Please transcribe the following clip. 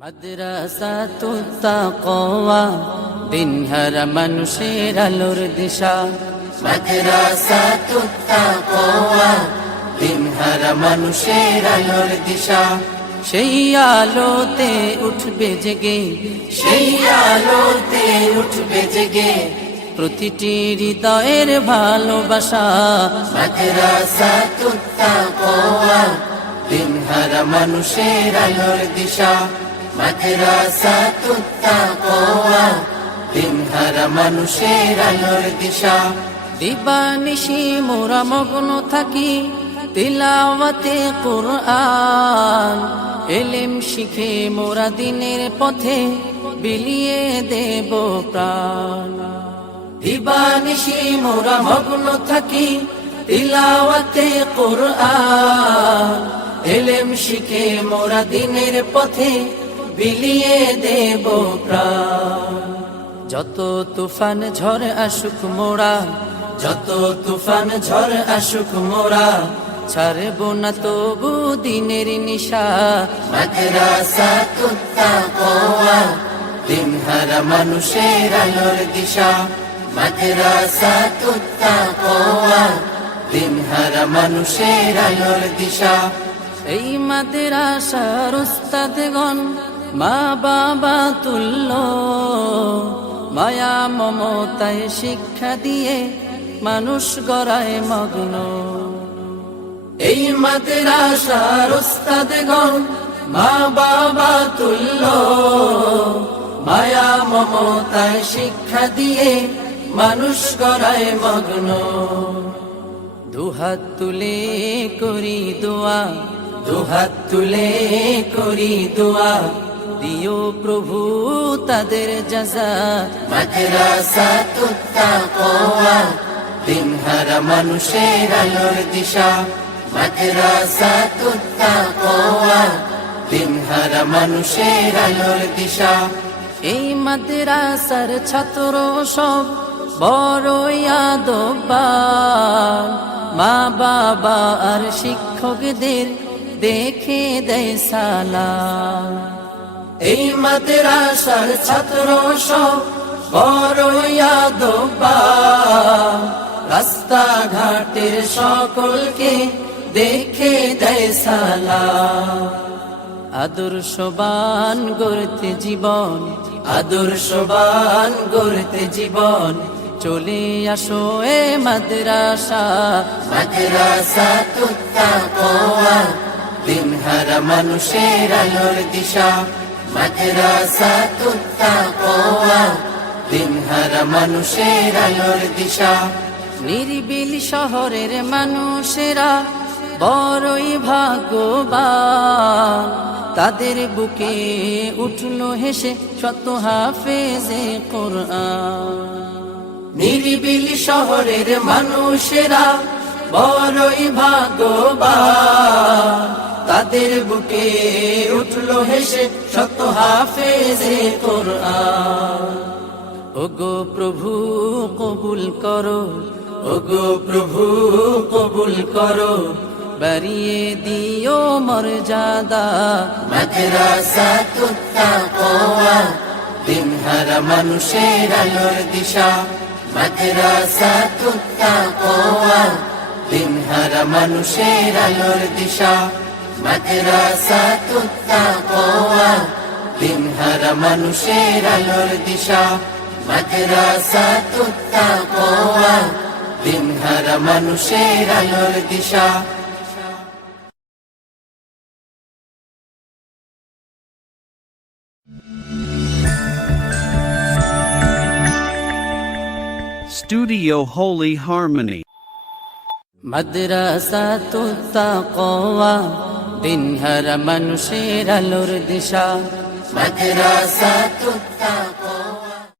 মাদ্রাসাতুত তাকওয়া দিনহারা মানুষের আলোর দিশা। মাদ্রাসাতুত তাকওয়া দিনহারা মানুষের আলোর দিশা। সেই আলোতে উঠবে জেগে, সেই আলোতে উঠবে জেগে প্রতিটি হৃদয়ের ভালোবাসা। মাদ্রাসাতুত তাকওয়া দিনহারা মানুষের আলোর দিশা। মাদ্রাসাতুত তাকওয়া দিনহারা মানুষের আলোর দিশা। দিবানিশি মোরা মগ্ন থাকি তিলাওয়াতে কুরআন, ইলম শিখে মোরা দিনের পথে বিলিয়ে দেব প্রাণ। দিবানিশি মোরা মগ্ন থাকি তিলাওয়াতে কুরআন, ইলম শিখে মোরা দিনের পথে বিলিয়ে দেব প্রাণ। যত তুফান ঝড় আসুক মোরা, যত তুফান ঝড় আসুক মোরা ছাড়ব না তবু দিনের নিশা। মাদ্রাসাতুত তাকওয়া দিনহারা মানুষের আলোর দিশা। মাদ্রাসাতুত তাকওয়া দিনহারা মানুষের আলোর দিশা। এই মাদ্রাসার উস্তাদগণ মা বাবা তুল্য, মায়া মমতায় শিক্ষা দিয়ে মানুষ গড়ায় মগ্ন। এই মাদ্রাসার উস্তাদগণ মা বাবা তুল্য, মায়া মমতায় শিক্ষা দিয়ে মানুষ গড়ায় মগ্ন। দুহাত তুলে করি দোয়া, দুহাত তুলে করি দোয়া দিও প্রভু তাদের জাযা। মাদ্রাসাতুত তাকওয়া দিনহারা মানুষের আলোর দিশা। মাদ্রাসাতুত তাকওয়া দিনহারা মানুষের আলোর দিশা। এই মাদ্রাসার ছাত্র সব বড়ই আদববান, মা বাবা আর শিক্ষকদের দেখে দেয় সালাম। এই মাদ্রাসার ছাত্র সব বড়ই আদববান, রাস্তা ঘাটের সকলকে দেখে দেয় সালাম। আদর্শবান গড়তে জীবন, আদর্শবান গড়তে জীবন চলে আসো এ মাদ্রাসা। মাদ্রাসাতুত তাকওয়া দিনহারা মানুষের আলোর দিশা। মাদ্রাসাতুত তাকওয়া দিনহারা মানুষের আলোর দিশা। নিরিবিল শহরের মানুষেরা বড়ই ভাগ্যবান, তাদের বুকে উঠলো হেসে শত হাফেজে কোরআন। নিরিবিল শহরের মানুষেরা বড়ই ভাগ্যবান, তাদের বুকে উঠলো হেসে শত হাফেজে কোরআন। ওগো প্রভু কবুল করো, ওগো প্রভু কবুল করো বাড়িয়ে দিও মর্যাদা। মাদ্রাসাতুত তাকওয়া দিনহারা মানুষের আলোর দিশা। মাদ্রাসাতুত তাকওয়া দিনহারা মানুষের আলোর দিশা। মাদ্রাসাতুত তাকওয়া দিনহারা মানুষের আলোর দিশা। মাদ্রাসাতুত তাকওয়া দিনহারা মানুষের আলোর দিশা। Studio Holy Harmony. মাদ্রাসাতুত তাকওয়া দিনহারা মানুষের আলোর দিশা। মাদ্রাসাতুত